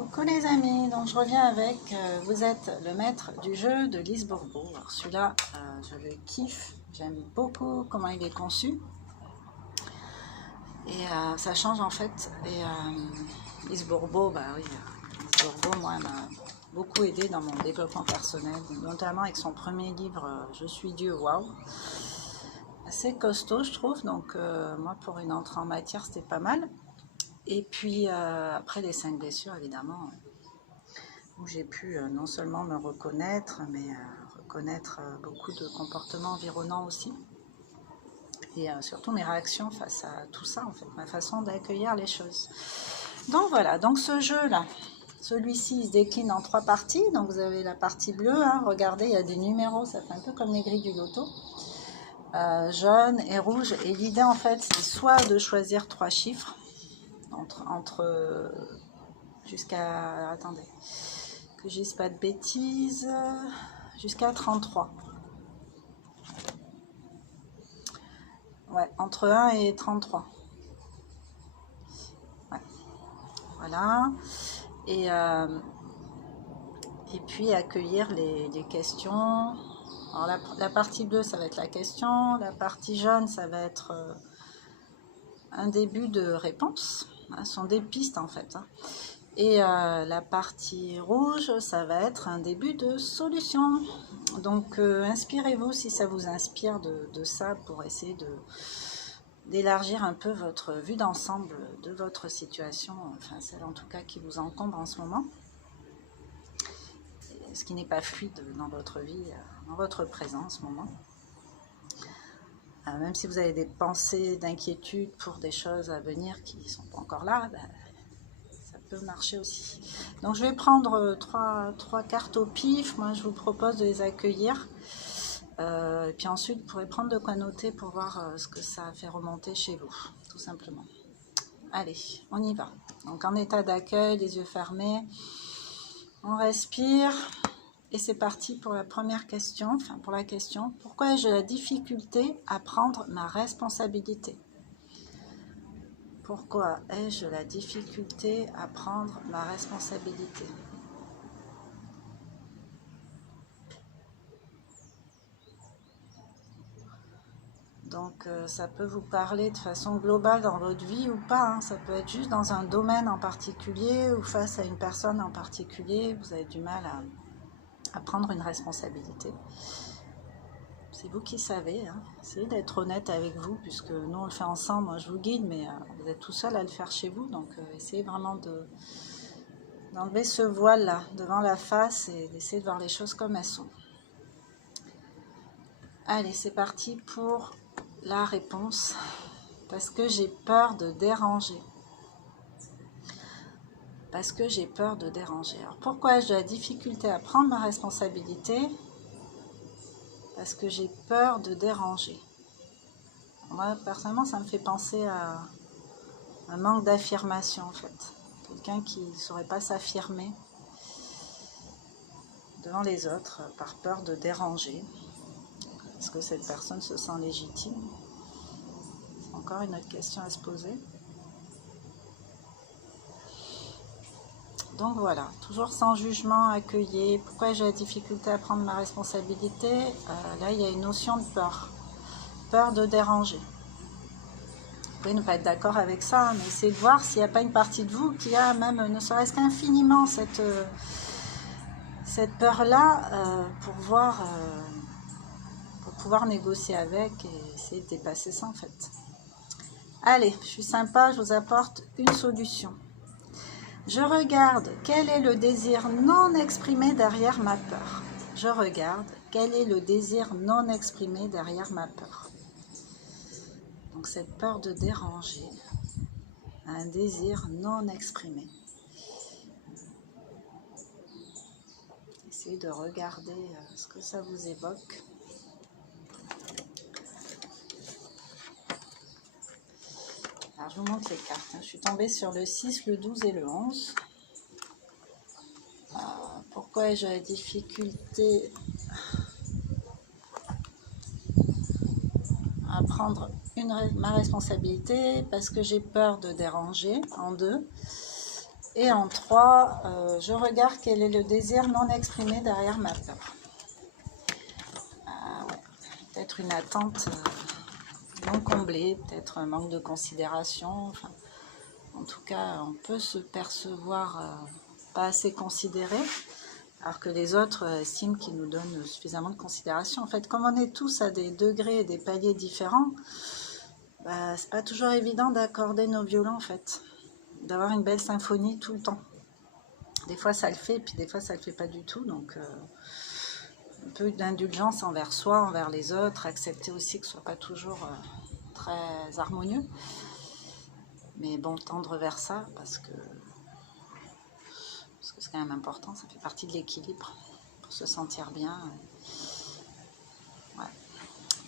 Coucou les amis, donc je reviens avec vous êtes le maître du jeu de Lise Bourbeau. Alors celui-là, je le kiffe, j'aime beaucoup comment il est conçu. Et ça change en fait. Et Lise Bourbeau, bah oui, Lise Bourbeau, moi, elle m'a beaucoup aidé dans mon développement personnel, notamment avec son premier livre Je suis Dieu, waouh. Assez costaud, je trouve, donc moi, pour une entrée en matière, c'était pas mal. Et puis après les 5 blessures, évidemment, où j'ai pu non seulement me reconnaître, mais reconnaître beaucoup de comportements environnants aussi. Et surtout mes réactions face à tout ça, en fait, ma façon d'accueillir les choses. Donc voilà, donc ce jeu-là, celui-ci, il se décline en 3 parties. Donc vous avez la partie bleue, hein, regardez, il y a des numéros, ça fait un peu comme les grilles du loto. Jaune et rouge. Et l'idée, en fait, c'est soit de choisir 3 chiffres, entre jusqu'à... Attendez, que je dise pas de bêtises, jusqu'à 33. Ouais, entre 1 et 33. Ouais. Voilà. Et puis accueillir les questions. Alors la partie bleue, ça va être la question. La partie jaune, ça va être un début de réponse. Ce sont des pistes en fait. Et la partie rouge, ça va être un début de solution. Donc inspirez-vous si ça vous inspire de ça pour essayer d'élargir un peu votre vue d'ensemble de votre situation, enfin celle en tout cas qui vous encombre en ce moment, ce qui n'est pas fluide dans votre vie, dans votre présent en ce moment. Même si vous avez des pensées d'inquiétude pour des choses à venir qui ne sont pas encore là, ben, ça peut marcher aussi. Donc je vais prendre trois cartes au pif. Moi je vous propose de les accueillir. Et puis ensuite vous pourrez prendre de quoi noter pour voir ce que ça a fait remonter chez vous, tout simplement. Allez, on y va. Donc en état d'accueil, les yeux fermés, on respire. Et c'est parti pour la première question, enfin pour la question. Pourquoi ai-je la difficulté à prendre ma responsabilité? Pourquoi ai-je la difficulté à prendre ma responsabilité? Donc ça peut vous parler de façon globale dans votre vie ou pas, hein. Ça peut être juste dans un domaine en particulier ou face à une personne en particulier. Vous avez du mal à prendre une responsabilité. C'est vous qui savez, hein. Essayez d'être honnête avec vous, puisque nous on le fait ensemble, moi je vous guide, mais vous êtes tout seul à le faire chez vous, donc essayez vraiment d'enlever ce voile là devant la face et d'essayer de voir les choses comme elles sont. Allez, c'est parti pour la réponse. Parce que j'ai peur de déranger. Parce que j'ai peur de déranger. Alors pourquoi ai-je de la difficulté à prendre ma responsabilité? Parce que j'ai peur de déranger. Moi, personnellement, ça me fait penser à un manque d'affirmation, en fait. Quelqu'un qui ne saurait pas s'affirmer devant les autres par peur de déranger. Est-ce que cette personne se sent légitime? C'est encore une autre question à se poser. Donc voilà, toujours sans jugement, accueillir. Pourquoi j'ai la difficulté à prendre ma responsabilité? Là, il y a une notion de peur. Peur de déranger. Vous pouvez ne pas être d'accord avec ça, mais essayez de voir s'il n'y a pas une partie de vous qui a même, ne serait-ce qu'infiniment, cette peur-là pour pouvoir négocier avec et essayer de dépasser ça en fait. Allez, je suis sympa, je vous apporte une solution. Je regarde quel est le désir non exprimé derrière ma peur. Je regarde quel est le désir non exprimé derrière ma peur. Donc cette peur de déranger, un désir non exprimé. Essayez de regarder ce que ça vous évoque. Alors je vous montre les cartes. Je suis tombée sur le 6, le 12 et le 11. Pourquoi ai-je la difficulté à prendre ma responsabilité? Parce que j'ai peur de déranger, en 2. Et en 3, je regarde quel est le désir non exprimé derrière ma peur. Ouais. Peut-être une attente non comblée, peut-être un manque de considération. Enfin, en tout cas, on peut se percevoir pas assez considéré, alors que les autres estiment qu'ils nous donnent suffisamment de considération. En fait, comme on est tous à des degrés et des paliers différents, bah, c'est pas toujours évident d'accorder nos violons, en fait, d'avoir une belle symphonie tout le temps. Des fois ça le fait, puis des fois ça le fait pas du tout, donc un peu d'indulgence envers soi, envers les autres, accepter aussi que ce soit pas toujours très harmonieux, mais bon, tendre vers ça, parce que c'est quand même important, ça fait partie de l'équilibre, pour se sentir bien. Ouais.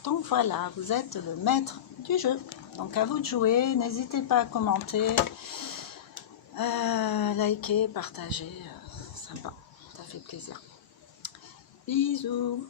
Donc voilà, vous êtes le maître du jeu, donc à vous de jouer, n'hésitez pas à commenter, liker, partager, sympa, ça fait plaisir. Bisous.